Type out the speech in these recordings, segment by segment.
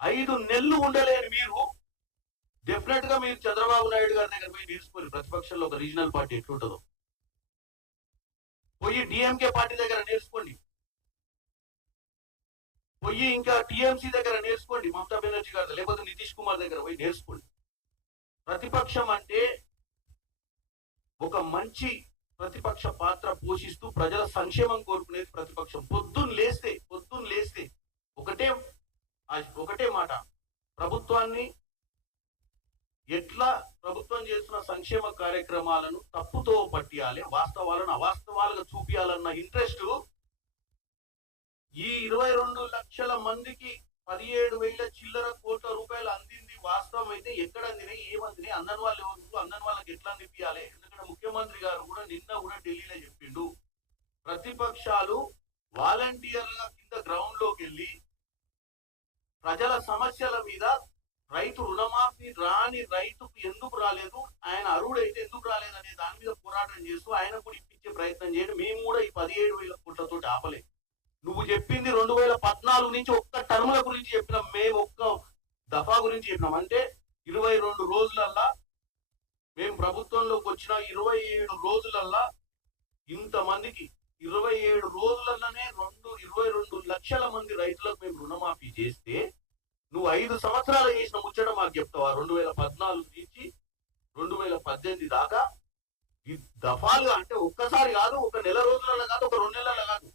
5 నెలలు ఉండలేని మీరు డెఫినెట్ గా మీరు చంద్రబాబు నాయుడు గారి దగ్గర పోయి నేర్చుకోండి ప్రతిపక్షంలో ఒక రీజనల్ పార్టీ ఎట్లుంటుందో. పోయి డిఎంకే పార్టీ దగ్గర నేర్చుకోండి, పోయి ఇంకా టిఎంసీ దగ్గర నేర్చుకోండి, మమతా బెనర్జీ గారి లేకపోతే నితీష్ కుమార్ దగ్గర పోయి నేర్చుకోండి. ప్రతిపక్షం అంటే ఒక మంచి ప్రతిపక్ష పాత్ర పోషిస్తూ ప్రజల సంక్షేమం కోరుకునేది ప్రతిపక్షం. పొద్దున్న లేస్తే ఒకటే మాట, ప్రభుత్వాన్ని ఎట్లా ప్రభుత్వం చేస్తున్న సంక్షేమ కార్యక్రమాలను తప్పుతో పట్టియాలి, వాస్తవాలను అవాస్తవాలుగా చూపించాలన్న ఇంట్రెస్ట్ ఈ 22 లక్షల మందికి 17,000 చిల్లర కోట్ల రూపాయలు అందింది వాస్తవం అయితే ఎక్కడ అందినాయి, ఏమందినాయి, అందని వాళ్ళు ఎవరు, అందని వాళ్ళకి ఎట్లా అందిపియాలి. ఎందుకంటే ముఖ్యమంత్రి గారు కూడా నిన్న కూడా ఢిల్లీలో చెప్పిండు, ప్రతిపక్షాలు వాలంటీర్లుగా కింద గ్రౌండ్ లోకి వెళ్ళి ప్రజల సమస్యల మీద రైతు రుణమాఫీ రాని రైతుకు ఎందుకు రాలేదు, ఆయన అర్హుడైతే ఎందుకు రాలేదు అనే దాని మీద పోరాటం చేస్తూ ఆయన కూడా ఇప్పించే ప్రయత్నం చేయండి. మేము కూడా ఈ 17,000 కోట్లతో ఆపలే. నువ్వు చెప్పింది 2014 నుంచి ఒక్క టర్ముల గురించి చెప్పినాం, మేము ఒక్క దఫా గురించి చెప్పినాం. అంటే 22 రోజులల్లా మేము ప్రభుత్వంలోకి వచ్చిన 27 రోజులల్లా ఇంతమందికి 27 రోజులలోనే 22 లక్షల మంది రైతులకు మేము రుణమాఫీ చేస్తే నువ్వు 5 సంవత్సరాలు చేసిన ముచ్చట మాకు చెప్తావా? 2014 నుంచి 2018 దాకా ఈ దఫాలుగా, అంటే ఒక్కసారి కాదు, ఒక నెల రోజులలో కాదు, ఒక 2 నెలల కాదు,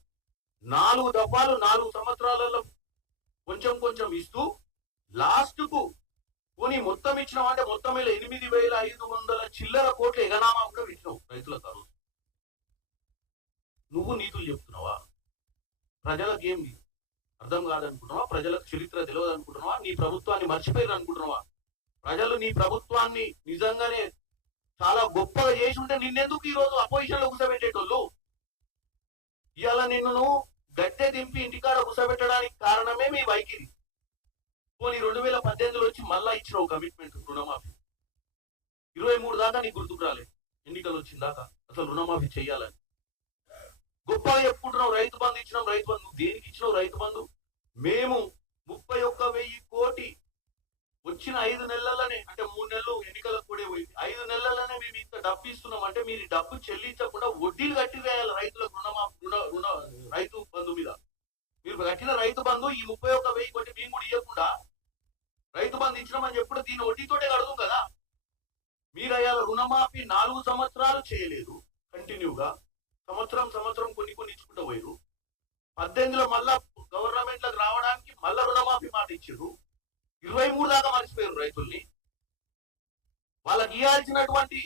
4 దఫాలు 4 సంవత్సరాలలో కొంచెం కొంచెం ఇస్తూ లాస్ట్ కు పోనీ మొత్తం ఇచ్చినావు అంటే మొత్తం 8,500 చిల్లర కోట్ల ఎగనామా కూడా ఇచ్చినావు రైతులకు. ఆ రోజు నువ్వు నీతులు చెప్తున్నావా? ప్రజలకు ఏం అర్థం కాదనుకుంటున్నావా? ప్రజలకు చరిత్ర తెలియదు అనుకుంటున్నావా? నీ ప్రభుత్వాన్ని మర్చిపోయారు అనుకుంటున్నావా? ప్రజలు నీ ప్రభుత్వాన్ని నిజంగానే చాలా గొప్పగా చేసి ఉంటే నిన్నెందుకు ఈ రోజు అపోజిషన్ లో కూర్చోబెట్టేటోళ్ళు? ఇవాళ నిన్ను గట్టె దింపి ఇంటికాడ కూర్చోబెట్టడానికి కారణమే మీ వైఖరి. పోనీ 2018లో వచ్చి మళ్ళా ఇచ్చిన కమిట్మెంట్ రుణమాఫీ 23 దాకా నీకు గుర్తుకు రాలేదు, ఎన్నికలు వచ్చిన దాకా అసలు రుణమాఫీ చెయ్యాలని గొప్పగా చెప్పుకుంటున్నావు. రైతు బంధు ఇచ్చినాం, రైతు బంధు దేనికి ఇచ్చినావు? రైతు బంధు మేము 31,000 కోటి వచ్చిన 5 నెలలనే, అంటే 3 నెలలు ఎన్నికలకు కూడా పోయింది, 5 నెలలనే మేము ఇంత డబ్బు ఇస్తున్నాం అంటే మీరు డబ్బు చెల్లించకుండా వడ్డీలు కట్టి వేయాలి రైతులకు రైతు బంధు మీద. మీరు కట్టిన రైతు బంధు ఈ 31,000 కోటి మేము కూడా ఇవ్వకుండా రైతు బంధు ఇచ్చినామని చెప్పుడు దీని వడ్డీతోటే కడదు కదా. మీరు అయ్యాల రుణమాఫీ 4 సంవత్సరాలు చేయలేదు కంటిన్యూగా, సంవత్సరం కొన్ని ఇచ్చుకుంటూ పోయారు. 18లో మళ్ళా గవర్నమెంట్ లకు రావడానికి మళ్ళా రుణమాఫీ మాట ఇచ్చారు. 23 దాకా మర్చిపోయారు రైతుల్ని. వాళ్ళకి ఇవ్వాల్సినటువంటి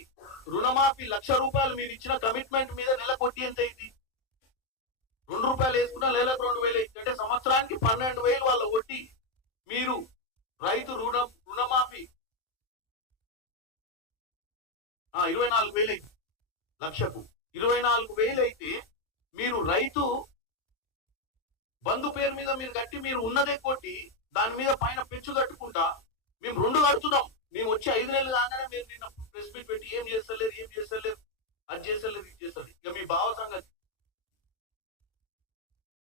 రుణమాఫీ 1,00,000 రూపాయలు మీరు ఇచ్చిన కమిట్మెంట్ మీద నెలకు వడ్డీ ఎంత అయింది? 2 రూపాయలు వేసుకున్నా నెలకు 2,000 అయింది. అంటే సంవత్సరానికి 12,000 వాళ్ళ వడ్డీ. మీరు రైతు రుణమాఫీ 24,000 అయింది, 1,00,000కు 24,000 అయితే మీరు రైతు బంధు పేరు మీద మీరు కట్టి మీరు ఉన్నదే కొట్టి దాని మీద పైన పెంచు కట్టుకుంటా మేము 2 కడుతున్నాం. మేము వచ్చి 5 నెలలు